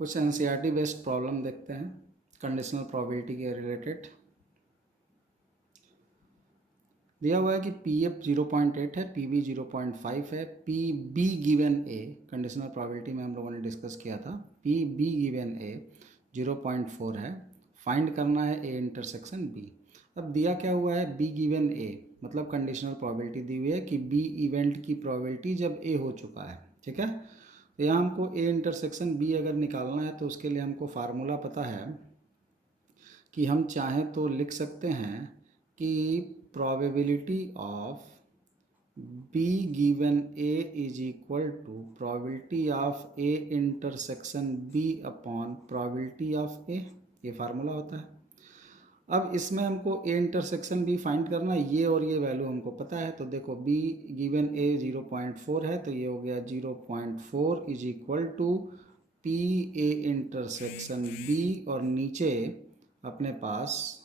कुछ NCERT based problem देखते हैं कंडीशनल प्रोबेबिलिटी के रिलेटेड। दिया हुआ है कि पी एफ 0.8 है, पी बी 0.5 है, पी बी गिवन ए, कंडीशनल प्रोबेबिलिटी में हम लोगों ने डिस्कस किया था, पी बी गिवन ए 0.4 है, फाइंड करना है ए इंटरसेक्शन बी। अब दिया क्या हुआ है, बी गिवन ए मतलब कंडीशनल प्रोबेबिलिटी दी हुई है कि बी इवेंट की प्रोबेबिलिटी जब ए हो चुका है, ठीक है। तो यहाँ हमको ए इंटरसेक्शन बी अगर निकालना है तो उसके लिए हमको फार्मूला पता है कि हम चाहें तो लिख सकते हैं कि probability of B given A is equal to probability of A intersection B upon probability of A, ये फार्मूला होता है। अब इसमें हमको A इंटरसेक्शन B फाइंड करना है, ये और ये वैल्यू हमको पता है। तो देखो B गिवन A 0.4 है तो ये हो गया 0.4 is equal to P A intersection B, और नीचे अपने पास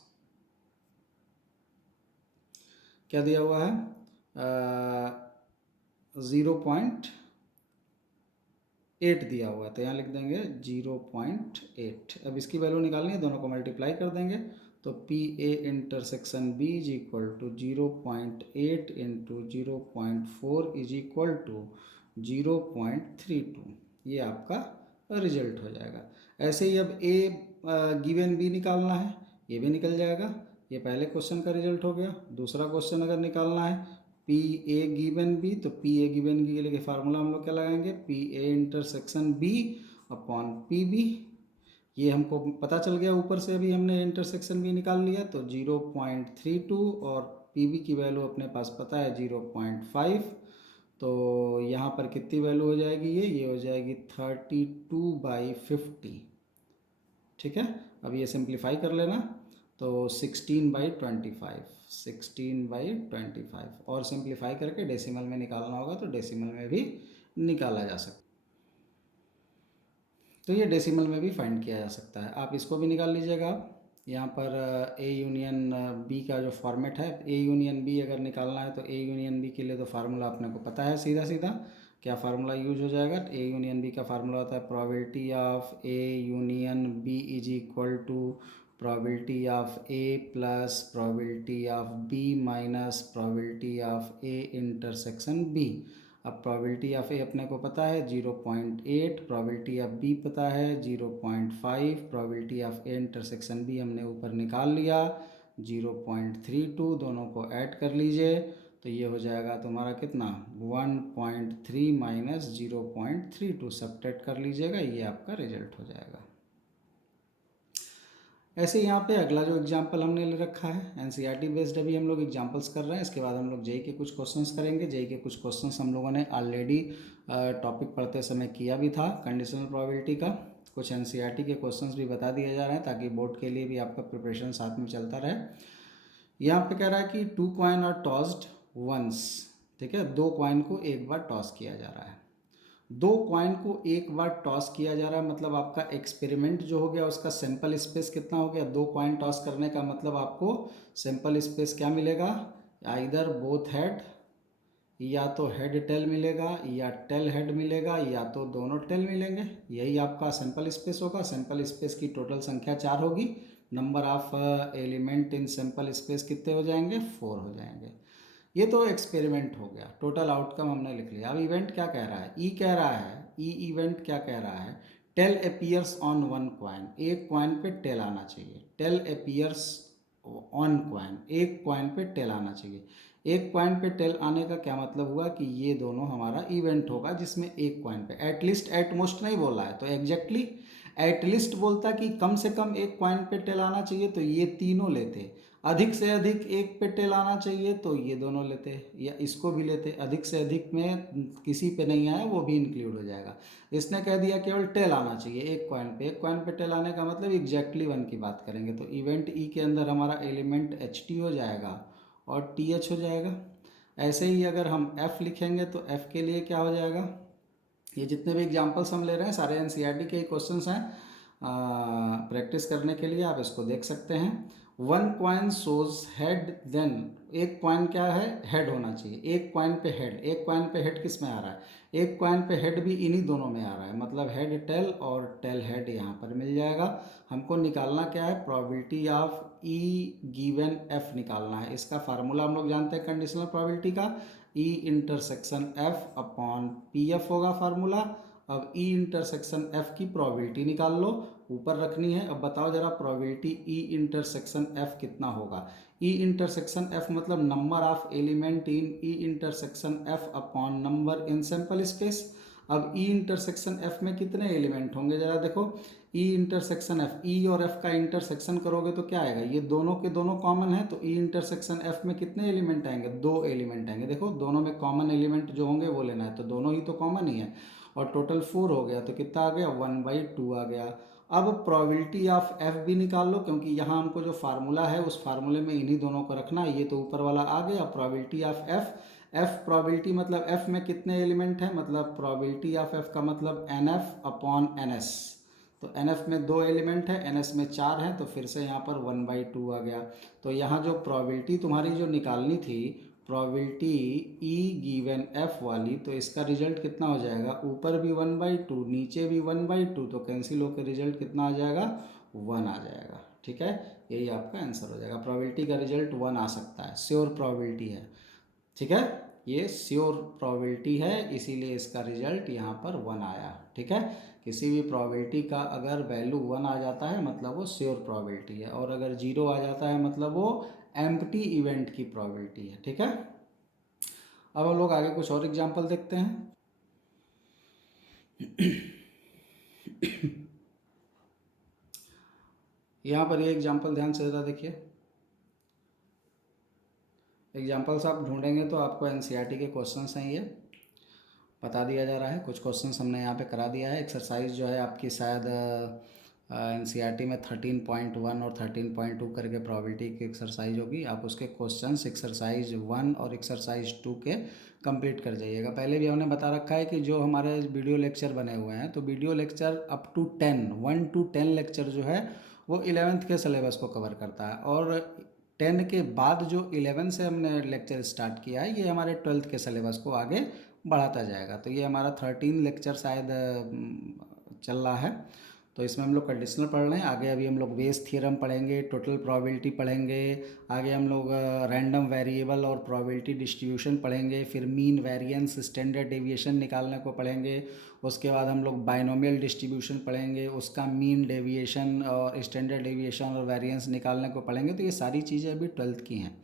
क्या दिया हुआ है, 0.8 दिया हुआ है तो यहाँ लिख देंगे 0.8। अब इसकी वैल्यू निकालनी है, दोनों को मल्टीप्लाई कर देंगे तो P A intersection B is equal to 0.8 into 0.4 is equal to 0.32, ये आपका रिजल्ट हो जाएगा। ऐसे ही अब ए गिवन बी निकालना है, ये भी निकल जाएगा, ये पहले क्वेश्चन का रिजल्ट हो गया। दूसरा क्वेश्चन अगर निकालना है पी ए गिवन बी, तो पी ए गिवन बी के लिए फार्मूला हम लोग क्या लगाएंगे, P A intersection B upon P B, ये हमको पता चल गया ऊपर से, अभी हमने इंटरसेक्शन बी निकाल लिया तो 0.32 और पी बी की वैल्यू अपने पास पता है 0.5, तो यहाँ पर कितनी वैल्यू हो जाएगी, ये हो जाएगी 32/50, ठीक है। अब ये सिंप्लीफाई कर लेना तो 16/25 और सिंप्लीफाई करके डेसिमल में निकालना होगा तो डेसिमल में भी निकाला जा सकता है, तो ये डेसिमल में भी फाइंड किया जा सकता है। आप इसको भी निकाल लीजिएगा। यहाँ पर ए यूनियन बी का जो फॉर्मेट है, ए यूनियन बी अगर निकालना है तो ए यूनियन बी के लिए तो फार्मूला अपने को पता है, सीधा सीधा क्या फार्मूला यूज हो जाएगा, ए यूनियन बी का फार्मूला होता है probability of A union B is equal to probability of A plus probability of B minus probability of A intersection B. अब प्रोबेबिलिटी ऑफ ए अपने को पता है 0.8, प्रोबेबिलिटी ऑफ बी पता है 0.5, probability of A intersection B हमने ऊपर निकाल लिया 0.32, दोनों को ऐड कर लीजिए तो ये हो जाएगा तुम्हारा कितना 1.3 माइनस 0.32, सब्ट्रैक्ट कर लीजिएगा, ये आपका रिजल्ट हो जाएगा। ऐसे यहाँ पे अगला जो एग्जाम्पल हमने ले रखा है एनसीईआरटी बेस्ड, अभी हम लोग एग्जाम्पल्स कर रहे हैं, इसके बाद हम लोग जेई के कुछ क्वेश्चंस करेंगे। जेई के कुछ क्वेश्चंस हम लोगों ने ऑलरेडी टॉपिक पढ़ते समय किया भी था कंडीशनल प्रोबेबिलिटी का। कुछ एनसीईआरटी के क्वेश्चंस भी बता दिए जा रहे हैं ताकि बोर्ड के लिए भी आपका प्रिपरेशन साथ में चलता रहे। यहाँ पे कह रहा है कि 2 कॉइन आर टॉस्ड वंस, ठीक है, 2 कॉइन को एक बार टॉस किया जा रहा है। 2 कॉइन को एक बार टॉस किया जा रहा है मतलब आपका एक्सपेरिमेंट जो हो गया उसका सैंपल स्पेस कितना हो गया, 2 कॉइन टॉस करने का मतलब आपको सैंपल स्पेस क्या मिलेगा, आइदर बोथ हेड, या तो हेड टेल मिलेगा या टेल हेड मिलेगा या तो दोनों टेल मिलेंगे, यही आपका सैंपल स्पेस होगा। सैंपल स्पेस की टोटल संख्या 4 होगी, number of element in sample space कितने हो जाएंगे, 4 हो जाएंगे। ये तो एक्सपेरिमेंट हो गया, टोटल आउटकम हमने लिख लिया। अब इवेंट क्या कह रहा है, ई कह रहा है, ई इवेंट क्या कह रहा है, टेल अपीयर्स ऑन 1 कॉइन, एक कॉइन पे टेल आना चाहिए, टेल अपीयर्स ऑन कॉइन, एक कॉइन पे टेल आना चाहिए। एक कॉइन पे टेल आने का क्या मतलब हुआ कि ये दोनों हमारा इवेंट होगा जिसमें एक कॉइन पे, एटलीस्ट एटमोस्ट नहीं बोला है तो एग्जैक्टली एटलीस्ट बोलता कि कम से कम एक कॉइन पे टेल आना चाहिए तो ये तीनों लेते, अधिक से अधिक एक पे टेल आना चाहिए तो ये दोनों लेते या इसको भी लेते, अधिक से अधिक में किसी पे नहीं आया वो भी इंक्लूड हो जाएगा। इसने कह दिया केवल टेल आना चाहिए एक कॉइन पे, एक कॉइन पे टेल आने का मतलब एग्जैक्टली 1 की बात करेंगे तो इवेंट ई के अंदर हमारा एलिमेंट एच टी हो जाएगा और टी एच हो जाएगा। ऐसे ही अगर हम एफ़ लिखेंगे तो एफ़ के लिए क्या हो जाएगा, ये जितने भी एग्जांपल्स हम ले रहे हैं सारे एनसीईआरटी के क्वेश्चंस हैं, प्रैक्टिस करने के लिए आप इसको देख सकते हैं। One coin shows head then, एक कॉइन क्या है, हेड होना चाहिए, एक कॉइन पे हेड, एक कॉइन पे हेड किस में आ रहा है, एक कॉइन पे हेड भी इन्हीं दोनों में आ रहा है, मतलब हेड टेल और टेल हेड यहाँ पर मिल जाएगा। हमको निकालना क्या है, probability of E given F निकालना है। इसका फार्मूला हम लोग जानते हैं कंडीशनल प्रोबेबिलिटी का, ई intersection F upon P F होगा फार्मूला। अब ई इंटरसेक्शन एफ की प्रोबेबिलिटी निकाल लो, ऊपर रखनी है। अब बताओ जरा प्रोबेबिलिटी ई इंटरसेक्शन एफ कितना होगा। ई इंटरसेक्शन एफ मतलब number of element in E intersection F upon number in sample space. अब ई इंटरसेक्शन एफ में कितने एलिमेंट होंगे जरा देखो, ई इंटरसेक्शन एफ, ई और एफ का इंटरसेक्शन करोगे तो क्या आएगा, ये दोनों के दोनों कॉमन है, तो ई इंटरसेक्शन एफ में कितने एलिमेंट आएंगे, 2 एलिमेंट आएंगे। देखो दोनों में कॉमन एलिमेंट जो होंगे वो लेना है, तो दोनों ही तो कॉमन ही है, और टोटल 4 हो गया, तो कितना आ गया, 1/2 आ गया। अब प्रोबेबिलिटी ऑफ एफ भी निकाल लो, क्योंकि यहाँ हमको जो फार्मूला है उस फार्मूले में इन्हीं दोनों को रखना है, ये तो ऊपर वाला आ गया। Probability of F, F probability मतलब एफ में कितने एलिमेंट हैं, मतलब प्रोबेबिलिटी ऑफ एफ का मतलब N F upon N S, तो एन एफ में 2 एलिमेंट है, एन एस में 4 है, तो फिर से यहाँ पर 1/2 आ गया। तो यहाँ जो प्रोबेबिलिटी तुम्हारी जो निकालनी थी, प्रोबेबिलिटी ई गिवन एफ वाली, तो इसका रिजल्ट कितना हो जाएगा, ऊपर भी 1/2 नीचे भी 1/2, तो कैंसिल होकर रिजल्ट कितना आ जाएगा, 1 आ जाएगा। ठीक है, यही आपका आंसर हो जाएगा। प्रोबेबिलिटी का रिजल्ट 1 आ सकता है, श्योर प्रोबेबिलिटी है। ठीक है, ये श्योर प्रोबेबिलिटी है, इसीलिए इसका रिजल्ट यहाँ पर 1 आया। ठीक है, किसी भी प्रोबेबिलिटी का अगर वैल्यू 1 आ जाता है मतलब वो श्योर प्रोबेबिलिटी है, और अगर 0 आ जाता है मतलब वो एम्प्टी इवेंट की प्रोबेबिलिटी है। ठीक है, अब हम लोग आगे कुछ और एग्जांपल देखते हैं। यहाँ पर ये एग्जांपल ध्यान से ज़रा देखिए। एग्जांपल्स आप ढूंढेंगे तो आपको एनसीईआरटी के क्वेश्चंस हैं, ये बता दिया जा रहा है। कुछ क्वेश्चंस हमने यहाँ पे करा दिया है। एक्सरसाइज जो है आपकी शायद एनसीईआरटी में 13.1 और 13.2 करके प्रोबेबिलिटी की एक्सरसाइज होगी। आप उसके क्वेश्चंस एक्सरसाइज 1 और एक्सरसाइज 2 के कंप्लीट कर जाइएगा। पहले भी हमने बता रखा है कि जो हमारे वीडियो लेक्चर बने हुए हैं, तो video lecture up to 1 to 10 lecture जो है वो 11th के सिलेबस को कवर करता है, और 10 के बाद जो 11 से हमने लेक्चर स्टार्ट किया है ये हमारे 12th के सिलेबस को आगे बढ़ाता जाएगा। तो ये हमारा 13 लेक्चर शायद चल रहा है, तो इसमें हम लोग कंडीशनल पढ़ रहे हैं। आगे अभी हम लोग वेस थ्योरम पढ़ेंगे, टोटल प्रोबेबिलिटी पढ़ेंगे, आगे हम लोग रैंडम वेरिएबल और प्रोबेबिलिटी डिस्ट्रीब्यूशन पढ़ेंगे, फिर मीन वेरिएंस स्टैंडर्ड डेविएशन निकालने को पढ़ेंगे, उसके बाद हम लोग बाइनोमियल डिस्ट्रीब्यूशन पढ़ेंगे, उसका मीन डेविएशन और स्टैंडर्ड डेविएशन और वेरिएंस निकालने को पढ़ेंगे। तो ये सारी चीज़ें अभी 12th की हैं।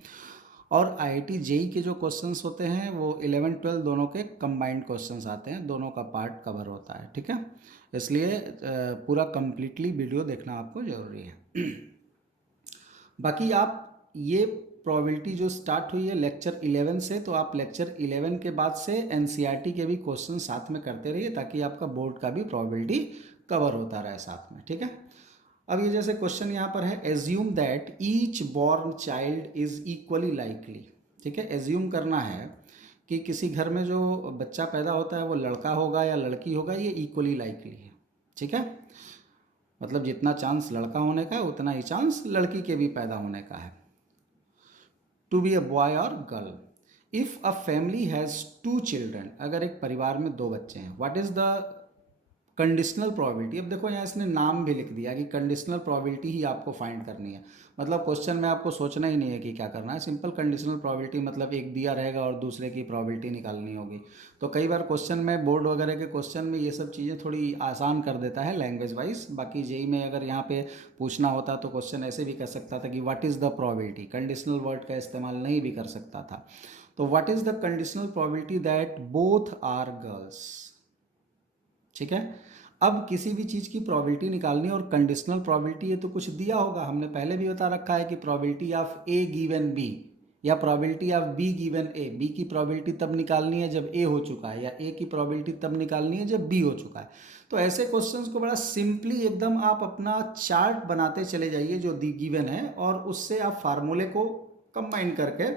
और आईआईटी जेई के जो क्वेश्चंस होते हैं वो 11 12 दोनों के कंबाइंड क्वेश्चंस आते हैं, दोनों का पार्ट कवर होता है। ठीक है, इसलिए पूरा कंप्लीटली वीडियो देखना आपको ज़रूरी है। बाकी आप ये प्रोबेबिलिटी जो स्टार्ट हुई है लेक्चर 11 से, तो आप लेक्चर 11 के बाद से एनसीईआरटी के भी क्वेश्चन साथ में करते रहिए, ताकि आपका बोर्ड का भी प्रोबेबिलिटी कवर होता रहे साथ में। ठीक है, अब ये जैसे क्वेश्चन यहाँ पर है, assume that each born child is equally likely. ठीक है, एज्यूम करना है कि किसी घर में जो बच्चा पैदा होता है वो लड़का होगा या लड़की होगा, ये इक्वली लाइकली है। ठीक है, मतलब जितना चांस लड़का होने का है उतना ही चांस लड़की के भी पैदा होने का है। टू बी अ बॉय और girl. If a family has 2 children, अगर एक परिवार में 2 बच्चे हैं, what is the conditional probability. अब देखो यहाँ इसने नाम भी लिख दिया कि कंडीशनल प्रोबेबिलिटी ही आपको फाइंड करनी है, मतलब क्वेश्चन में आपको सोचना ही नहीं है कि क्या करना है, सिंपल कंडीशनल प्रोबेबिलिटी मतलब एक दिया रहेगा और दूसरे की प्रोबेबिलिटी निकालनी होगी। तो कई बार क्वेश्चन में, बोर्ड वगैरह के क्वेश्चन में ये सब चीज़ें थोड़ी आसान कर देता है लैंग्वेज वाइज। बाकी जेई में अगर यहाँ पे पूछना होता तो क्वेश्चन ऐसे भी कर सकता था कि what is the probability, conditional word का इस्तेमाल नहीं भी कर सकता था। तो what is the conditional probability that both are girls. ठीक है, अब किसी भी चीज़ की प्रोबेबिलिटी निकालनी और कंडीशनल प्रोबेबिलिटी, ये तो कुछ दिया होगा, हमने पहले भी बता रखा है कि probability of A given B या probability of B given A, B की प्रोबेबिलिटी तब निकालनी है जब ए हो चुका है, या ए की प्रोबेबिलिटी तब निकालनी है जब बी हो चुका है। तो ऐसे क्वेश्चंस को बड़ा सिंपली एकदम आप अपना चार्ट बनाते चले जाइए जो दी गिवन है, और उससे आप फार्मूले को कंबाइन करके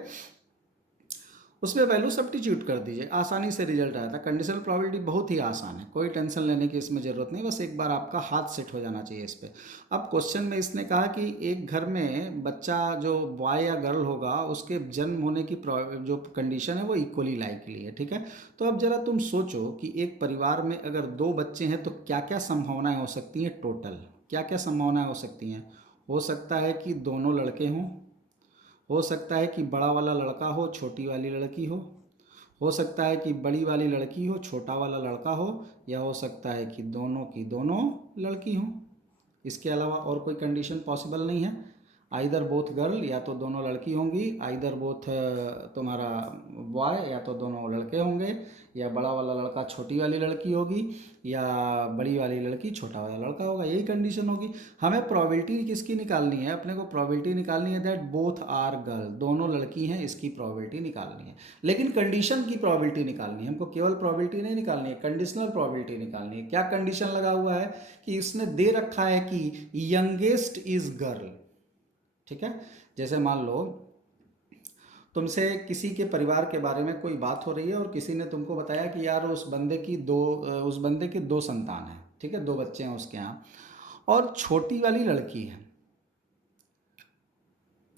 उसमें वैल्यू सब्स्टिट्यूट कर दीजिए, आसानी से रिजल्ट आया था। कंडीशनल प्रोबेबिलिटी बहुत ही आसान है, कोई टेंशन लेने की इसमें ज़रूरत नहीं, बस एक बार आपका हाथ सेट हो जाना चाहिए इस पर। अब क्वेश्चन में इसने कहा कि एक घर में बच्चा जो बॉय या गर्ल होगा उसके जन्म होने की जो कंडीशन है वो इक्वली लाइकली है, ठीक है। तो अब ज़रा तुम सोचो कि एक परिवार में अगर 2 बच्चे हैं तो क्या क्या संभावनाएँ हो सकती हैं टोटल, क्या क्या संभावनाएँ हो सकती हैं। हो सकता है कि दोनों लड़के हों, हो सकता है कि बड़ा वाला लड़का हो छोटी वाली लड़की हो सकता है कि बड़ी वाली लड़की हो छोटा वाला लड़का हो, या हो सकता है कि दोनों की दोनों लड़की हों। इसके अलावा और कोई कंडीशन पॉसिबल नहीं है। आइदर बोथ गर्ल, या तो दोनों लड़की होंगी, आइदर बोथ तुम्हारा बॉय, या तो दोनों लड़के होंगे, या बड़ा वाला लड़का छोटी वाली लड़की होगी, या बड़ी वाली लड़की छोटा वाला लड़का होगा, यही कंडीशन होगी। हमें प्रोबेबिलिटी किसकी निकालनी है, अपने को प्रोबेबिलिटी निकालनी है दैट बोथ आर गर्ल, दोनों लड़की हैं, इसकी प्रोबेबिलिटी निकालनी है। लेकिन कंडीशन की प्रोबेबिलिटी निकालनी है हमको, केवल प्रोबेबिलिटी नहीं निकालनी है, कंडीशनल प्रोबेबिलिटी निकालनी है। क्या कंडीशन लगा हुआ है कि इसने दे रखा है कि यंगेस्ट इज गर्ल, ठीक है। जैसे मान लो तुमसे किसी के परिवार के बारे में कोई बात हो रही है और किसी ने तुमको बताया कि यार उस बंदे के 2 संतान हैं, ठीक है, 2 बच्चे हैं उसके यहाँ, और छोटी वाली लड़की है,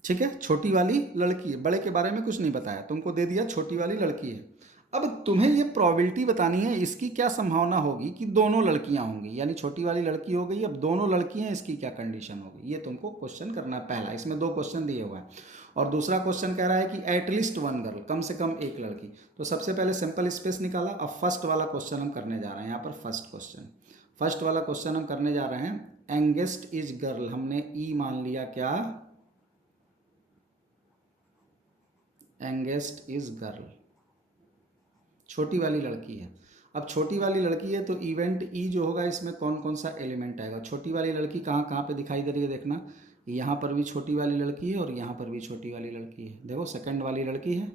ठीक है, छोटी वाली लड़की है, बड़े के बारे में कुछ नहीं बताया, तुमको दे दिया छोटी वाली लड़की है। अब तुम्हें ये प्रोबेबिलिटी बतानी है इसकी क्या संभावना होगी कि दोनों लड़कियां होंगी, यानी छोटी वाली लड़की हो गई, अब दोनों लड़की हैं, इसकी क्या कंडीशन होगी, ये तुमको क्वेश्चन करना है पहला। इसमें 2 क्वेश्चन दिए हुए हैं, और दूसरा क्वेश्चन कह रहा है कि एटलीस्ट 1 गर्ल, कम से कम एक लड़की। तो सबसे पहले सिंपल स्पेस निकाला। अब फर्स्ट वाला क्वेश्चन हम करने जा रहे हैं, यहाँ पर फर्स्ट वाला क्वेश्चन हम करने जा रहे हैं। यंगेस्ट इज गर्ल, हमने ई मान लिया, क्या, यंगेस्ट इज गर्ल, छोटी वाली लड़की है। अब छोटी वाली लड़की है तो इवेंट ई जो होगा इसमें कौन कौन सा एलिमेंट आएगा। छोटी वाली लड़की कहाँ कहाँ पे दिखाई दे रही है, देखना, यहाँ पर भी छोटी वाली लड़की है और यहाँ पर भी छोटी वाली लड़की है। देखो सेकंड वाली लड़की है,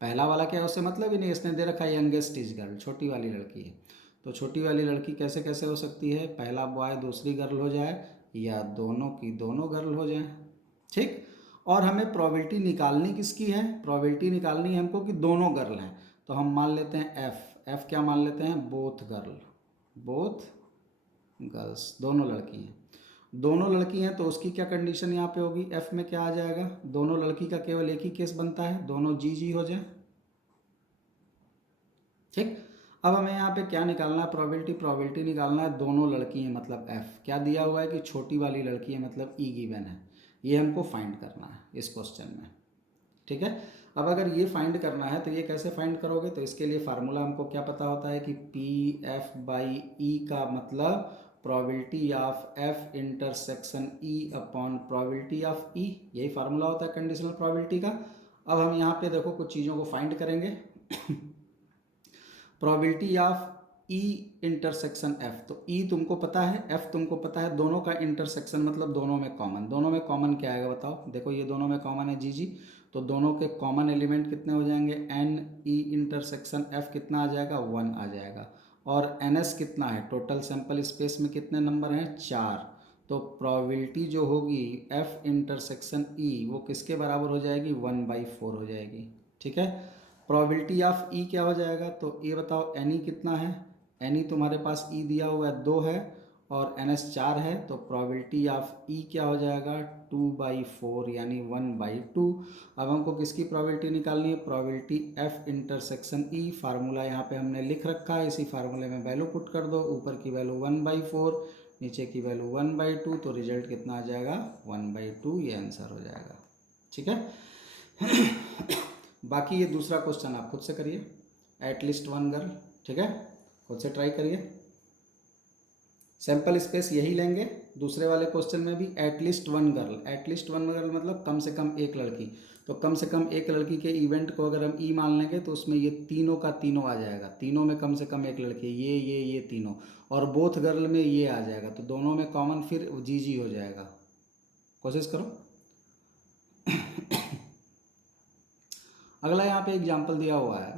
पहला वाला क्या है उससे मतलब ही नहीं, इसने दे रखा है यंगेस्ट इज गर्ल, छोटी वाली लड़की है। तो छोटी वाली लड़की कैसे कैसे हो सकती है, पहला बॉय दूसरी गर्ल हो जाए, या दोनों की दोनों गर्ल हो जाए, ठीक। और हमें प्रोबेबिलिटी निकालनी किसकी है, प्रोबेबिलिटी निकालनी है हमको कि दोनों गर्ल हैं। तो हम मान लेते हैं एफ क्या मान लेते हैं, बोथ गर्ल, बोथ गर्ल्स, दोनों लड़की हैं, दोनों लड़की हैं। तो उसकी क्या कंडीशन यहाँ पे होगी, एफ में क्या आ जाएगा, दोनों लड़की का केवल एक ही केस बनता है, दोनों जी जी हो जाए, ठीक। अब हमें यहाँ पे क्या निकालना है, प्रोबेबिलिटी निकालना है, दोनों लड़की हैं मतलब एफ, क्या दिया हुआ है कि छोटी वाली लड़की है मतलब ई गिवन है, ये हमको फाइंड करना है इस क्वेश्चन में, ठीक है। अब अगर ये फाइंड करना है तो ये कैसे फाइंड करोगे, तो इसके लिए फार्मूला हमको क्या पता होता है कि पी एफ बाई ई का मतलब probability of F intersection E upon probability of E, यही फार्मूला होता है कंडीशनल प्रोबेबिलिटी का। अब हम यहाँ पे देखो कुछ चीज़ों को फाइंड करेंगे। Probability of E intersection F, तो ई तुमको पता है, एफ तुमको पता है, दोनों का इंटरसेक्शन मतलब दोनों में कॉमन, दोनों में कॉमन क्या आएगा बताओ, देखो ये दोनों में कॉमन है जी जी, तो दोनों के कॉमन एलिमेंट कितने हो जाएंगे, एन ई इंटरसेक्शन एफ कितना आ जाएगा, 1 आ जाएगा। और एन एस कितना है, टोटल सैंपल स्पेस में कितने नंबर हैं, 4। तो प्रोबेबिलिटी जो होगी एफ इंटरसेक्शन ई वो किसके बराबर हो जाएगी, 1/4 हो जाएगी, ठीक है। प्रोबेबिलिटी ऑफ ई क्या हो जाएगा, तो ये बताओ एन ई कितना है, एन ई तुम्हारे पास ई दिया हुआ है 2 है, और एन एस 4 है, तो प्रोबेबिलिटी ऑफ ई क्या हो जाएगा, 2/4 यानी 1/2। अब हमको किसकी प्रोबेबिलिटी निकालनी है, प्रोबेबिलिटी एफ इंटरसेक्शन ई, फार्मूला यहाँ पे हमने लिख रखा है, इसी फार्मूले में वैल्यू पुट कर दो, ऊपर की वैल्यू 1/4, नीचे की वैल्यू 1/2, तो रिजल्ट कितना आ जाएगा, 1/2, ये आंसर हो जाएगा, ठीक है। बाकी ये दूसरा क्वेश्चन आप खुद से करिए, एटलीस्ट 1 गर्ल, ठीक है, खुद से ट्राई करिए, सैंपल स्पेस यही लेंगे। दूसरे वाले क्वेश्चन में भी एटलीस्ट 1 गर्ल, एटलीस्ट 1 गर्ल मतलब कम से कम एक लड़की, तो कम से कम एक लड़की के इवेंट को अगर हम ई मान लेंगे तो उसमें ये तीनों का तीनों आ जाएगा, तीनों में कम से कम एक लड़की, ये तीनों, और बोथ गर्ल में ये आ जाएगा, तो दोनों में कॉमन फिर जी जी हो जाएगा। कोशिश करो। अगला यहाँ पे एग्जाम्पल दिया हुआ है,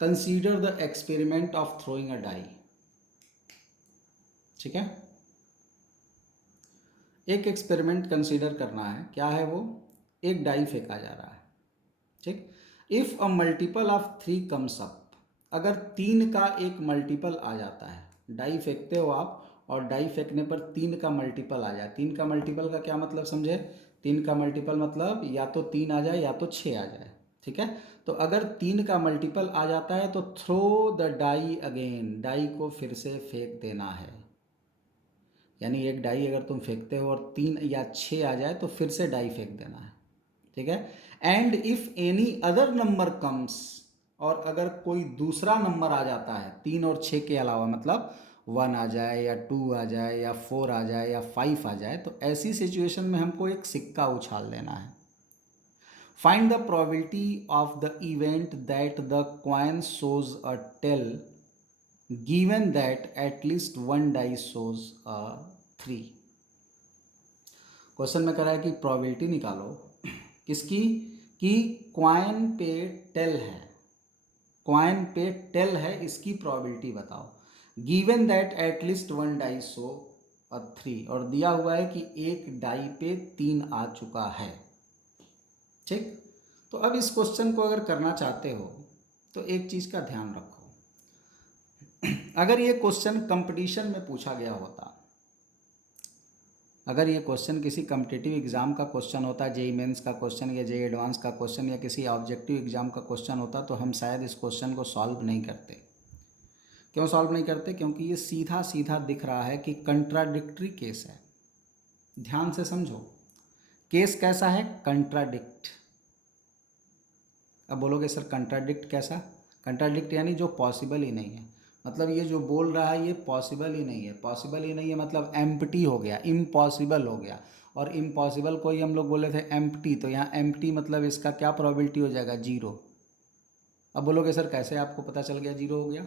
consider the experiment of throwing a die, ठीक है। एक एक्सपेरिमेंट कंसीडर करना है, क्या है वो, एक डाई फेंका जा रहा है, ठीक। If a multiple of 3 comes up, अगर 3 का एक मल्टीपल आ जाता है, डाई फेंकते हो आप और डाई फेंकने पर 3 का मल्टीपल आ जाए। 3 का मल्टीपल का क्या मतलब समझे? 3 का मल्टीपल मतलब या तो 3 आ जाए या तो 6 आ जाए, ठीक है। तो अगर 3 का मल्टीपल आ जाता है तो throw the die again, die को फिर से फेंक देना है। यानी एक डाई अगर तुम फेंकते हो और 3 या 6 आ जाए तो फिर से डाई फेंक देना है, ठीक है। And if any other number comes, और अगर कोई दूसरा नंबर आ जाता है 3 और 6 के अलावा, मतलब 1 आ जाए या 2 आ जाए या 4 आ जाए या 5 आ जाए, तो ऐसी सिचुएशन में हमको एक सिक्का उछाल देना है। Find the probability of the event that the coin shows a tail given that at least one die shows a 3। Question में कह रहा है कि प्रोबेबिलिटी निकालो किसकी, कि क्वाइन पे टेल है, क्वाइन पे टेल है, इसकी प्रोबेबिलिटी बताओ। Given that at least one die show a 3, और दिया हुआ है कि एक डाई पे 3 आ चुका है, ठीक। तो अब इस क्वेश्चन को अगर करना चाहते हो तो एक चीज़ का ध्यान रखो। अगर ये क्वेश्चन कंपटीशन में पूछा गया होता, अगर ये क्वेश्चन किसी कम्पिटिटिव एग्जाम का क्वेश्चन होता, जेई मेंस का क्वेश्चन या जेई एडवांस का क्वेश्चन या किसी ऑब्जेक्टिव एग्जाम का क्वेश्चन होता, तो हम शायद इस क्वेश्चन को सॉल्व नहीं करते। क्यों सॉल्व नहीं करते? क्योंकि ये सीधा सीधा दिख रहा है कि कंट्राडिक्टरी केस है। ध्यान से समझो, केस कैसा है? कंट्राडिक्ट। अब बोलोगे सर कंट्राडिक्ट कैसा? कंट्राडिक्ट यानी जो पॉसिबल ही नहीं है, मतलब ये जो बोल रहा है ये पॉसिबल ही नहीं है। पॉसिबल ही नहीं है मतलब एम्प्टी हो गया, इम्पॉसिबल हो गया। और इम्पॉसिबल को ही हम लोग बोले थे एम्प्टी, तो यहाँ एम्प्टी मतलब इसका क्या प्रोबेबिलिटी हो जाएगा? 0। अब बोलोगे सर कैसे आपको पता चल गया 0 हो गया?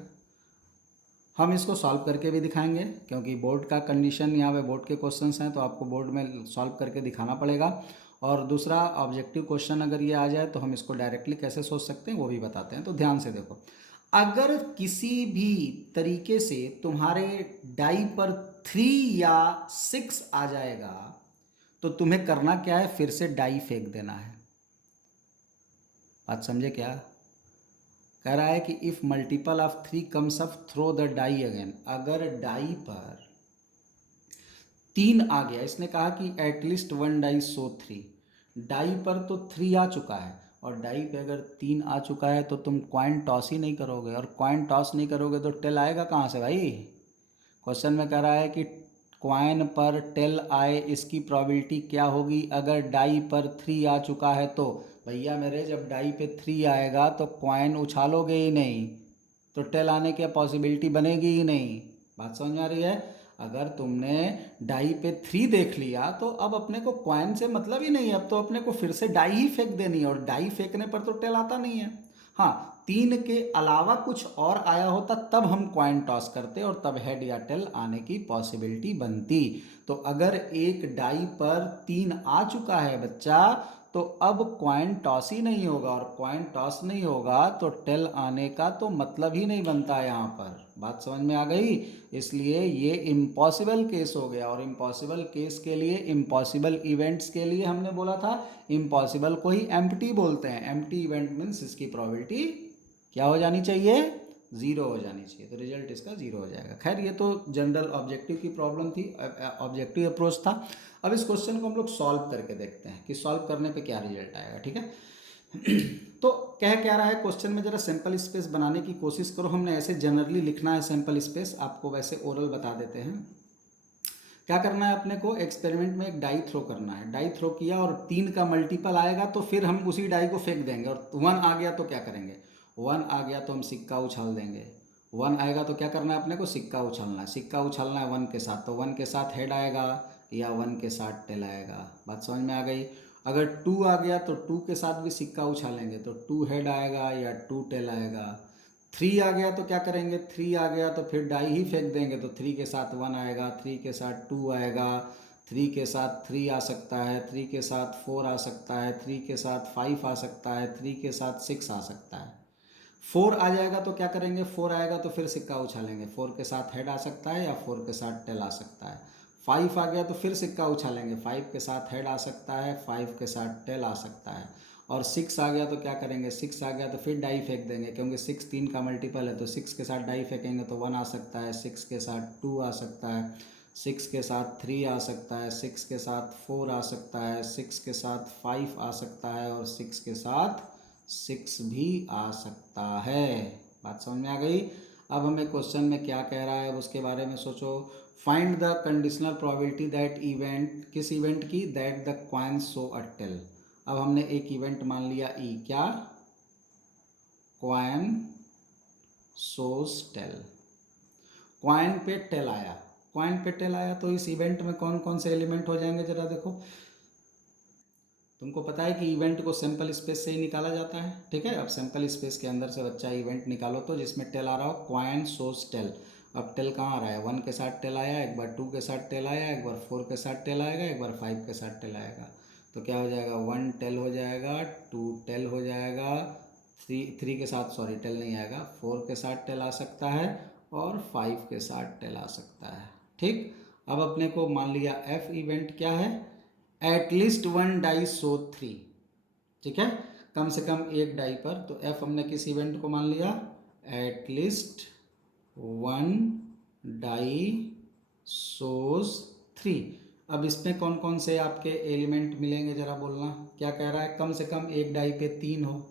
हम इसको सॉल्व करके भी दिखाएंगे, क्योंकि बोर्ड का कंडीशन यहाँ पे बोर्ड के क्वेश्चंस हैं तो आपको बोर्ड में सॉल्व करके दिखाना पड़ेगा। और दूसरा ऑब्जेक्टिव क्वेश्चन अगर ये आ जाए तो हम इसको डायरेक्टली कैसे सोच सकते हैं वो भी बताते हैं। तो ध्यान से देखो, अगर किसी भी तरीके से तुम्हारे डाई पर 3 या 6 आ जाएगा तो तुम्हें करना क्या है? फिर से डाई फेंक देना है। बात समझे क्या? कह रहा है कि if multiple of 3 comes up throw the die again. अगर डाई पर 3 आ गया, इसने कहा कि at least one die show 3, die पर तो 3 आ चुका है और डाई पे अगर 3 आ चुका है तो तुम कॉइन टॉस ही नहीं करोगे, और कॉइन टॉस नहीं करोगे तो टेल आएगा कहाँ से भाई? क्वेश्चन में कह रहा है कि कॉइन पर टेल आए, इसकी प्रोबेबिलिटी क्या होगी अगर डाई पर 3 आ चुका है तो? भैया मेरे, जब डाई पे 3 आएगा तो कॉइन उछालोगे ही नहीं, तो टेल आने की पॉसिबिलिटी बनेगी ही नहीं। बात समझ में आ रही है? अगर तुमने डाई पे 3 देख लिया तो अब अपने को कॉइन से मतलब ही नहीं है, अब तो अपने को फिर से डाई ही फेंक देनी है, और डाई फेंकने पर तो टेल आता नहीं है। हाँ, 3 के अलावा कुछ और आया होता तब हम कॉइन टॉस करते और तब हेड या टेल आने की पॉसिबिलिटी बनती। तो अगर एक डाई पर 3 आ चुका है बच्चा, तो अब कॉइन टॉस ही नहीं होगा, और कॉइन टॉस नहीं होगा तो टेल आने का तो मतलब ही नहीं बनता यहाँ पर। बात समझ में आ गई? इसलिए ये इम्पॉसिबल केस हो गया, और इम्पॉसिबल केस के लिए, इम्पॉसिबल इवेंट्स के लिए हमने बोला था इम्पॉसिबल को ही एम्प्टी बोलते हैं। एम्प्टी इवेंट मीन्स इसकी प्रोबेबिलिटी क्या हो जानी चाहिए? 0 हो जानी चाहिए, तो रिजल्ट इसका 0 हो जाएगा। खैर ये तो जनरल ऑब्जेक्टिव की प्रॉब्लम थी, ऑब्जेक्टिव अप्रोच था। अब इस क्वेश्चन को हम लोग सॉल्व करके देखते हैं कि सॉल्व करने पे क्या रिजल्ट आएगा, ठीक है। तो कह क्या रहा है क्वेश्चन में, जरा सैंपल स्पेस बनाने की कोशिश करो। हमने ऐसे जनरली लिखना है सैंपल स्पेस, आपको वैसे ओरल बता देते हैं। क्या करना है अपने को? एक्सपेरिमेंट में एक डाई थ्रो करना है। डाई थ्रो किया और 3 का मल्टीपल आएगा तो फिर हम उसी डाई को फेंक देंगे, और 1 आ गया तो क्या करेंगे? 1 आ गया तो हम सिक्का उछाल देंगे। 1 आएगा तो क्या करना है अपने को? सिक्का उछालना है। सिक्का उछालना है 1 के साथ, तो 1 के साथ हेड आएगा या 1 के साथ टेल आएगा। बात समझ में आ गई? अगर 2 आ गया तो 2 के साथ भी सिक्का उछालेंगे, तो 2 हेड आएगा या 2 टेल आएगा। 3 आ गया तो क्या करेंगे? 3 आ गया तो फिर डाई ही फेंक देंगे, तो 3 के साथ 1 आएगा, 3 के साथ 2 आएगा, 3 के साथ 3 आ सकता है, 3 के साथ 4 आ सकता है, 3 के साथ 5 आ सकता है, 3 के साथ 6 आ सकता है। 4 आ जाएगा तो क्या करेंगे? 4 आएगा तो फिर सिक्का उछालेंगे, 4 के साथ हेड आ सकता है या 4 के साथ टेल आ सकता है। 5 आ गया तो फिर सिक्का उछालेंगे, 5 के साथ हेड आ सकता है, 5 के साथ टेल आ सकता है। और 6 आ गया तो क्या करेंगे, 6 आ गया तो फिर डाई फेंक देंगे, क्योंकि 6 3 का मल्टीपल है, तो 6 के साथ डाई फेंकेंगे तो 1 आ सकता है, 6 के साथ 2 आ सकता है, 6 के साथ 3 आ सकता है, 6 के साथ 4 आ सकता है, 6 के साथ 5 आ सकता है, और 6 के साथ 6 भी आ सकता है। बात समझ में आ गई। अब हमें क्वेश्चन में क्या कह रहा है अब उसके बारे में सोचो। Find the conditional probability that event, किस इवेंट की, that the coin show a tail. अब हमने एक इवेंट मान लिया ई, क्या, कॉइन शोज टेल। कॉइन पे टेल आया, कॉइन पे टेल आया तो इस इवेंट में कौन कौन से एलिमेंट हो जाएंगे जरा देखो। तुमको पता है कि इवेंट को सैंपल स्पेस से ही निकाला जाता है, ठीक है। अब सैंपल स्पेस के अंदर से बच्चा इवेंट निकालो तो जिसमें टेल आ रहा हो, कॉइन शोज टेल। अब टेल कहाँ आ रहा है, 1 के साथ टेल आया, एक बार 2 के साथ टेल आया, एक बार 4 के साथ टेल आएगा, एक बार 5 के साथ टेल आएगा। तो क्या हो जाएगा, 1 टेल हो जाएगा, 2 टेल हो जाएगा, 3 के साथ, सॉरी टेल नहीं आएगा, 4 के साथ टेल आ सकता है, और 5 के साथ टेल आ सकता है, ठीक। अब अपने को मान लिया एफ इवेंट क्या है, एटलीस्ट 1 डाई शो 3, ठीक है, कम से कम एक डाई पर। तो एफ हमने किस इवेंट को मान लिया, एटलीस्ट 1 डाई शोज 3। अब इसमें कौन कौन से आपके एलिमेंट मिलेंगे जरा बोलना, क्या कह रहा है, कम से कम एक डाई पे 3 हो।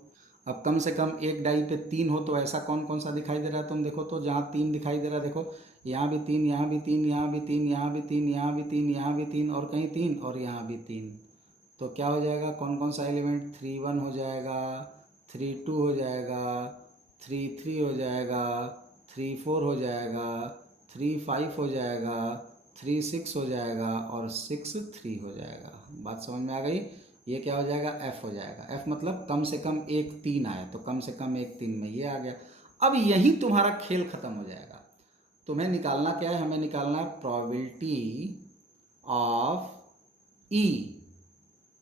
अब कम से कम एक डाई पे 3 हो तो ऐसा कौन कौन सा दिखाई दे रहा है, तुम देखो तो, जहाँ 3 दिखाई दे रहा है देखो, यहाँ भी 3, यहाँ भी 3, यहाँ भी 3, यहाँ भी 3, यहाँ भी 3, यहाँ भी 3, और कहीं 3, और यहाँ भी 3। तो क्या हो जाएगा, कौन कौन सा एलिमेंट, 3 1 हो जाएगा, 3 2 हो जाएगा, 3 3 हो जाएगा, 3 4 हो जाएगा, 3 5 हो जाएगा, 3 6 हो जाएगा, और 6 3 हो जाएगा। बात समझ में आ गई। ये क्या हो जाएगा, एफ हो जाएगा। एफ मतलब कम से कम एक 3 आए, तो कम से कम एक 3 में ये आ गया। अब यही तुम्हारा खेल खत्म हो जाएगा। तुम्हें निकालना क्या है, हमें निकालना है probability of E,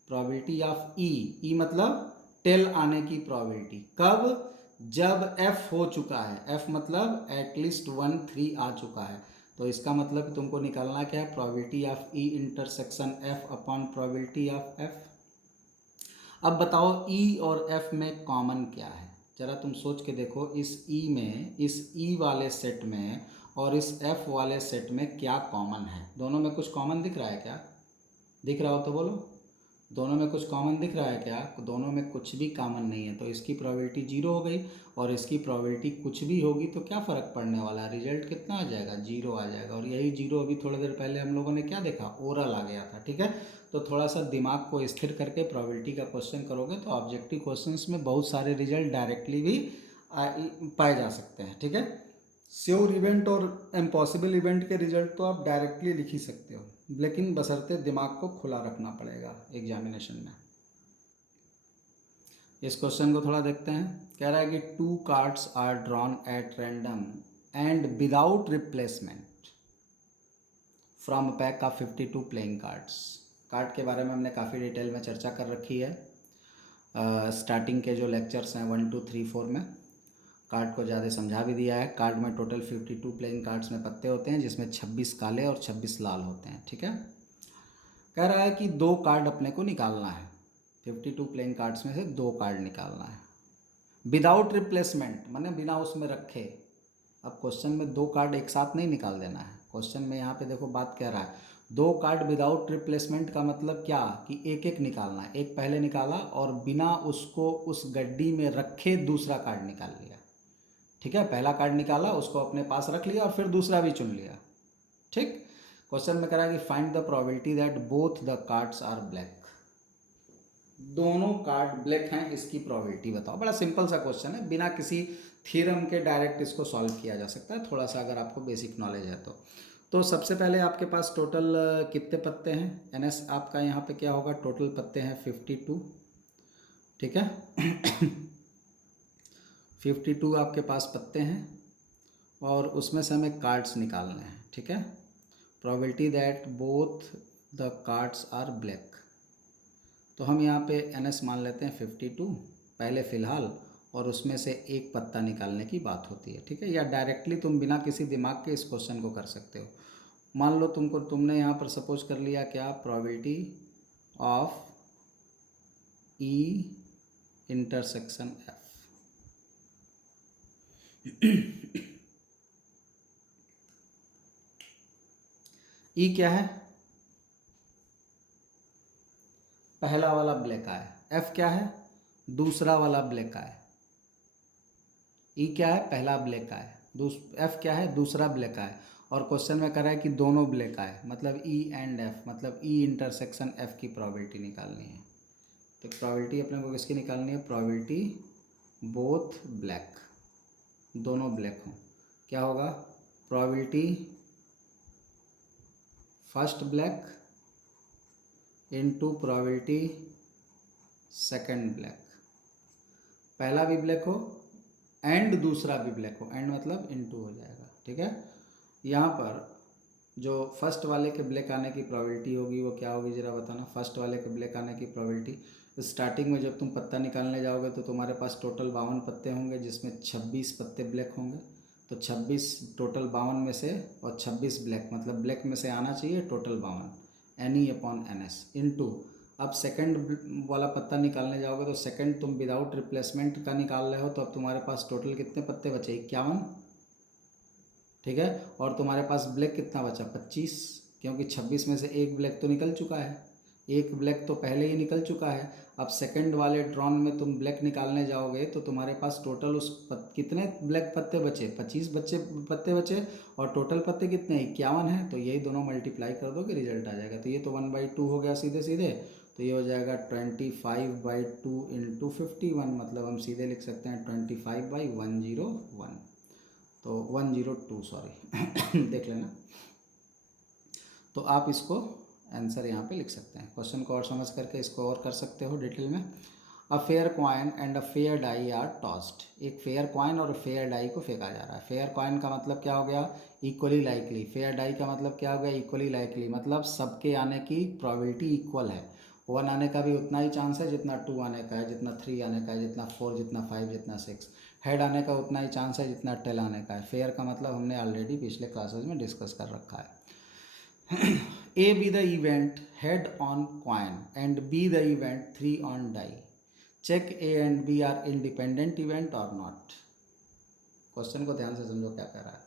probability of E. E मतलब टेल आने की प्रोबेबिलिटी, कब, जब एफ हो चुका है, एफ मतलब एटलीस्ट 1 3 आ चुका है। तो इसका मतलब तुमको निकालना क्या है, probability of E intersection F upon probability of F. अब बताओ ई और एफ में कॉमन क्या है, जरा तुम सोच के देखो। इस ई में, इस ई वाले सेट में और इस एफ वाले सेट में क्या कॉमन है, दोनों में कुछ कॉमन दिख रहा है क्या, दिख रहा हो तो बोलो। दोनों में कुछ कॉमन दिख रहा है क्या, दोनों में कुछ भी कॉमन नहीं है, तो इसकी प्रोबेबिलिटी 0 हो गई, और इसकी प्रोबेबिलिटी कुछ भी होगी तो क्या फ़र्क पड़ने वाला है, रिजल्ट कितना आ जाएगा, 0 आ जाएगा। और यही 0 अभी थोड़ी देर पहले हम लोगों ने क्या देखा, ओरल आ गया था, ठीक है। तो थोड़ा सा दिमाग को स्थिर करके प्रोबेबिलिटी का क्वेश्चन करोगे तो ऑब्जेक्टिव क्वेश्चंस में बहुत सारे रिजल्ट डायरेक्टली भी पाए जा सकते हैं, ठीक है। श्योर इवेंट और इम्पॉसिबल इवेंट के रिजल्ट तो आप डायरेक्टली लिख ही सकते हो, लेकिन बशर्ते दिमाग को खुला रखना पड़ेगा एग्जामिनेशन में। इस क्वेश्चन को थोड़ा देखते हैं। कह रहा है कि 2 cards are drawn at random and without replacement from pack of 52 playing cards. Card के बारे में हमने काफ़ी डिटेल में चर्चा कर रखी है स्टार्टिंग के जो लेक्चर्स हैं 1 2 3 4 में। कार्ड को ज़्यादा समझा भी दिया है। कार्ड में टोटल 52 प्लेइंग कार्ड्स में पत्ते होते हैं, जिसमें 26 काले और 26 लाल होते हैं, ठीक है। कह रहा है कि 2 कार्ड अपने को निकालना है, 52 प्लेइंग कार्ड्स में से 2 कार्ड निकालना है विदाउट रिप्लेसमेंट, माने बिना उसमें रखे। अब क्वेश्चन में 2 कार्ड एक साथ नहीं निकाल देना है। क्वेश्चन में यहाँ पे देखो बात कह रहा है 2 कार्ड विदाउट रिप्लेसमेंट का मतलब क्या, कि एक एक निकालना है। एक पहले निकाला और बिना उसको उस गड्डी में रखे दूसरा कार्ड निकाल लिया, ठीक है। पहला कार्ड निकाला, उसको अपने पास रख लिया और फिर दूसरा भी चुन लिया, ठीक। क्वेश्चन में कह रहा है कि find the probability that both the cards are black. दोनों कार्ड ब्लैक हैं, इसकी प्रोबेबिलिटी बताओ। बड़ा सिंपल सा क्वेश्चन है, बिना किसी थ्योरम के डायरेक्ट इसको सॉल्व किया जा सकता है, थोड़ा सा अगर आपको बेसिक नॉलेज है तो सबसे पहले आपके पास टोटल कितने पत्ते हैं, एनएस आपका यहाँ पे क्या होगा, टोटल पत्ते हैं 52, ठीक है। 52 आपके पास पत्ते हैं और उसमें से हमें कार्ड्स निकालने हैं, ठीक है। Probability that both the cards are black, तो हम यहाँ पे एनएस मान लेते हैं 52 पहले फ़िलहाल, और उसमें से एक पत्ता निकालने की बात होती है, ठीक है। या डायरेक्टली तुम बिना किसी दिमाग के इस क्वेश्चन को कर सकते हो। मान लो तुमने यहाँ पर सपोज कर लिया क्या, probability of E intersection F. E क्या है? पहला वाला ब्लैक आय। एफ क्या है? दूसरा वाला ब्लैक आय। ई क्या है? पहला ब्लैक आय। एफ क्या है? दूसरा ब्लैक आय। और क्वेश्चन में कह रहा है कि दोनों ब्लैक आय, मतलब ई एंड एफ, मतलब ई इंटरसेक्शन एफ की प्रोबेबिलिटी निकालनी है। तो प्रोबेबिलिटी अपने को किसकी निकालनी है? प्रोबेबिलिटी बोथ ब्लैक, दोनों ब्लैक हों। क्या होगा? Probability first black into probability second black. पहला भी ब्लैक हो एंड दूसरा भी ब्लैक हो, एंड मतलब इनटू हो जाएगा। ठीक है, यहाँ पर जो फर्स्ट वाले के ब्लैक आने की प्रोबेबिलिटी होगी वो क्या होगी जरा बताना। फर्स्ट वाले के ब्लैक आने की प्रोबेबिलिटी, स्टार्टिंग में जब तुम पत्ता निकालने जाओगे तो तुम्हारे पास टोटल 52 पत्ते होंगे, जिसमें 26 पत्ते ब्लैक होंगे। तो 26 टोटल 52 में से, और 26 ब्लैक, मतलब ब्लैक में से आना चाहिए टोटल 52, NE/NS इनटू। अब सेकंड वाला पत्ता निकालने जाओगे तो सेकंड तुम विदाउट रिप्लेसमेंट का निकाल रहे हो, तो अब तुम्हारे पास टोटल कितने पत्ते बचे? 51। ठीक है, और तुम्हारे पास ब्लैक कितना बचा? 25, क्योंकि 26 में से एक ब्लैक तो निकल चुका है, एक ब्लैक तो पहले ही निकल चुका है। अब सेकंड वाले ड्रॉन में तुम ब्लैक निकालने जाओगे तो तुम्हारे पास टोटल कितने ब्लैक पत्ते बचे? 25 पत्ते बचे, और टोटल पत्ते कितने? 51 है। तो यही दोनों मल्टीप्लाई कर दोगे, रिजल्ट आ जाएगा। तो ये तो 1/2 हो गया सीधे सीधे, तो ये हो जाएगा 25/2 इंटू 51, मतलब हम सीधे लिख सकते हैं 25/101, तो 102, सॉरी देख लेना। तो आप इसको आंसर यहाँ पे लिख सकते हैं। क्वेश्चन को और समझ करके इसको और कर सकते हो डिटेल में। A fair coin and a fair die are tossed. एक फेयर कॉइन और फेयर डाई को फेंका जा रहा है। फेयर कॉइन का मतलब क्या हो गया? Equally likely. फेयर डाई का मतलब क्या हो गया? इक्वली लाइकली, मतलब सबके आने की प्रोबेबिलिटी इक्वल है। 1 आने का भी उतना ही चांस है जितना 2 आने का है, जितना 3 आने का है, जितना 4, जितना 5, जितना 6। हेड आने का उतना ही चांस है जितना टेल आने का है। फेयर का मतलब हमने ऑलरेडी पिछले क्लासेस में डिस्कस कर रखा है। A be the event head on coin and B the event 3 on die. Check A and B are independent event or not. Question को ध्यान से समझो क्या कह रहा है।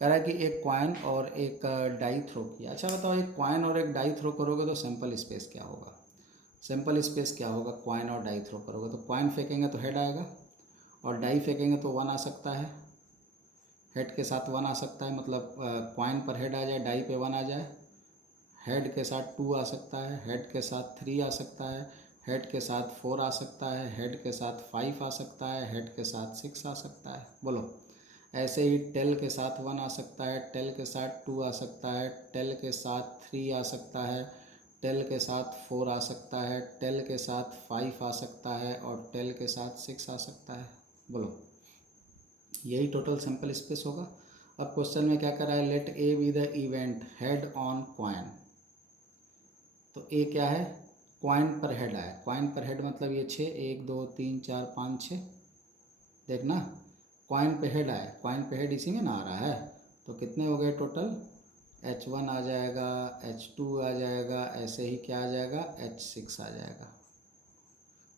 कह रहा है कि एक कॉइन और एक डाई थ्रो किया। अच्छा बताओ, एक कॉइन और एक डाई थ्रो करोगे तो सिंपल स्पेस क्या होगा? सिंपल स्पेस क्या होगा? कॉइन और डाई थ्रो करोगे तो कॉइन फेंकेंगे तो हेड आएगा, और डाई फेंकेंगे तो 1 आ सकता है। हेड के साथ 1 आ सकता है, मतलब कॉइन पर हेड आ जाए, डाई पे 1 आ जाए। हेड के साथ 2 आ सकता है, हेड के साथ 3 आ सकता है, हेड के साथ 4 आ सकता है, हेड के साथ 5 आ सकता है, हेड के साथ 6 आ सकता है। बोलो। ऐसे ही टेल के साथ 1 आ सकता है, टेल के साथ 2 आ सकता है, टेल के साथ 3 आ सकता है, टेल के साथ 4 आ सकता है, टेल के साथ 5 आ सकता है, और टेल के साथ 6 आ सकता है। बोलो, यही टोटल सिंपल स्पेस होगा। अब क्वेश्चन में क्या कर रहा है? Let A B the event head on coin. तो ए क्या है? कॉइन पर हेड आया। कॉइन पर हेड मतलब ये 6, 1 2 3 4 5 6, देखना कॉइन पे हेड आया। कॉइन पे हेड इसी में ना आ रहा है, तो कितने हो गए टोटल? H1 आ जाएगा, H2 आ जाएगा, ऐसे ही क्या आ जाएगा? H6 आ जाएगा।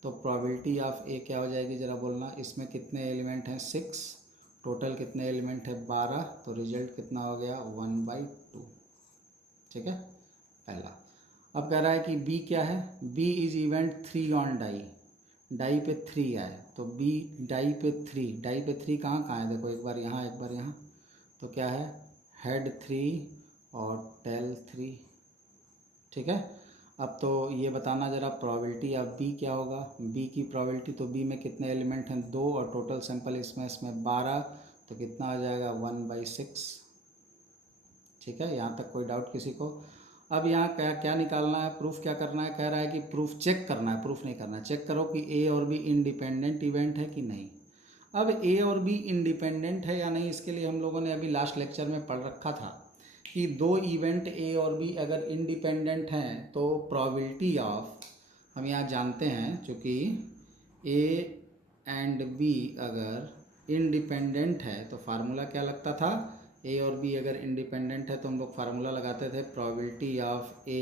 तो प्रोबेबिलिटी ऑफ ए क्या हो जाएगी जरा बोलना। इसमें कितने एलिमेंट हैं? 6। टोटल कितने एलिमेंट है? 12। तो रिजल्ट कितना हो गया? 1/2। ठीक है, पहला। अब कह रहा है कि बी क्या है? B is event 3 on die. Die पे 3 आए, तो बी डाई पे 3। डाई पे 3 कहाँ कहाँ है? देखो, एक बार यहाँ, एक बार यहाँ। तो क्या है? हेड 3 और टेल 3। ठीक है, अब तो ये बताना ज़रा प्रोबेबिलिटी ऑफ बी क्या होगा। बी की प्रोबेबिलिटी, तो बी में कितने एलिमेंट हैं? 2, और टोटल सैंपल इसमें 12, तो कितना आ जाएगा? 1/6। ठीक है, यहाँ तक कोई डाउट किसी को? अब यहाँ क्या क्या निकालना है? प्रूफ क्या करना है? कह रहा है कि प्रूफ चेक करना है, प्रूफ नहीं करना है। चेक करो कि ए और बी इंडिपेंडेंट इवेंट है कि नहीं। अब ए और बी इंडिपेंडेंट है या नहीं, इसके लिए हम लोगों ने अभी लास्ट लेक्चर में पढ़ रखा था कि दो इवेंट ए और बी अगर इंडिपेंडेंट हैं तो प्रोबेबिलिटी ऑफ, हम यहाँ जानते हैं चूँकि ए एंड बी अगर इंडिपेंडेंट है तो फार्मूला क्या लगता था? ए और बी अगर इंडिपेंडेंट है तो हम लोग फार्मूला लगाते थे probability of A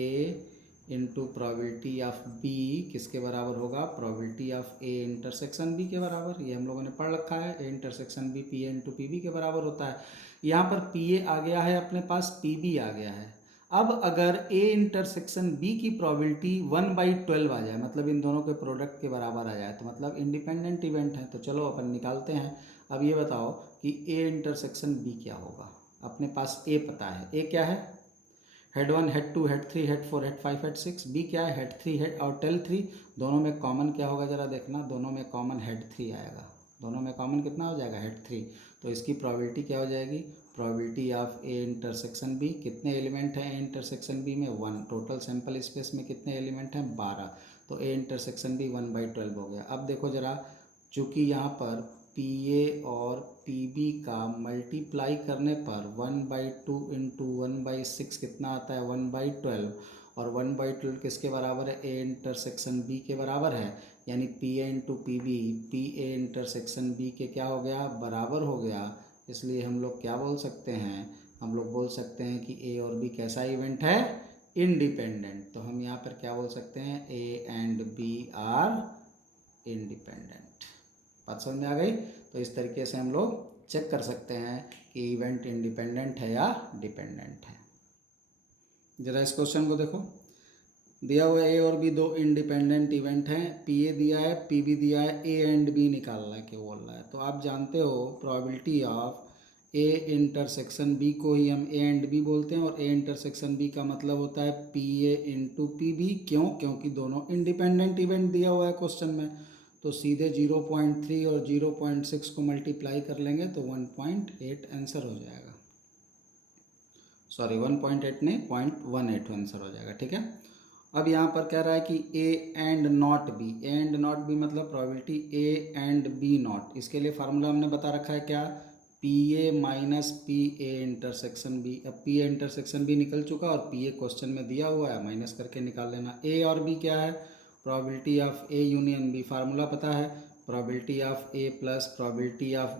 into probability of B किसके बराबर होगा, probability of A intersection B के बराबर। ये हम लोगों ने पढ़ रखा है, A intersection B P A into P B के बराबर होता है। यहाँ पर पी ए आ गया है अपने पास, पी बी आ गया है। अब अगर ए इंटरसेक्शन बी की प्रोबेबिलिटी 1/12 आ जाए, मतलब इन दोनों के प्रोडक्ट के बराबर आ जाए, तो मतलब इंडिपेंडेंट इवेंट है। तो चलो अपन निकालते हैं। अब ये बताओ कि ए इंटरसेक्शन बी क्या होगा। अपने पास ए पता है, ए क्या है, head 1 head 2 head 3 head 4 head 5 head 6। B क्या है, हेड 3 हेड और टेल 3। दोनों में कॉमन क्या होगा जरा देखना, दोनों में कॉमन हेड 3 आएगा। दोनों में कॉमन कितना हो जाएगा, हेड 3। तो इसकी प्रोबेबिलिटी क्या हो जाएगी, probability of A intersection B. कितने एलिमेंट हैं ए इंटरसेक्शन बी में, 1। टोटल सैंपल स्पेस में कितने एलिमेंट हैं, 12। तो ए इंटरसेक्शन बी 1/12 हो गया। अब देखो जरा, चूँकि यहाँ पर पी ए और पी बी का मल्टीप्लाई करने पर 1/2 इंटू 1/6 कितना आता है, 1/12। और 1/12 किसके बराबर है, ए इंटरसेक्शन बी के बराबर है। यानी P A into P B, P A intersection B के क्या हो गया, बराबर हो गया। इसलिए हम लोग क्या बोल सकते हैं, हम लोग बोल सकते हैं कि ए और बी कैसा इवेंट है, इंडिपेंडेंट। तो हम यहाँ पर क्या बोल सकते हैं, A and B are independent. बात समझ में आ गई। तो इस तरीके से हम लोग चेक कर सकते हैं कि इवेंट इंडिपेंडेंट है या डिपेंडेंट है। जरा इस क्वेश्चन को देखो, दिया हुआ ए और बी दो इंडिपेंडेंट इवेंट हैं, पी ए दिया है पी बी दिया है, ए एंड बी निकालना है, क्या बोल रहा है। तो आप जानते हो probability of A intersection B को ही हम ए एंड बी बोलते हैं, और ए इंटरसेक्शन बी का मतलब होता है P A into P B. क्यों, क्योंकि दोनों इंडिपेंडेंट इवेंट दिया हुआ है क्वेश्चन में। तो सीधे 0.3 और 0.6 को मल्टीप्लाई कर लेंगे तो 1.8 आंसर हो जाएगा। सॉरी 1.8 नहीं, 0.18 आंसर हो जाएगा, ठीक है। अब यहाँ पर कह रहा है कि A and not B, A and not B मतलब probability A and B not. इसके लिए फार्मूला हमने बता रखा है क्या, P A minus P A intersection B. अब पी ए इंटरसेक्शन बी निकल चुका और पी ए क्वेश्चन में दिया हुआ है, माइनस करके निकाल लेना। ए और बी क्या है, probability of A union B. Formula पता है, probability of A plus probability of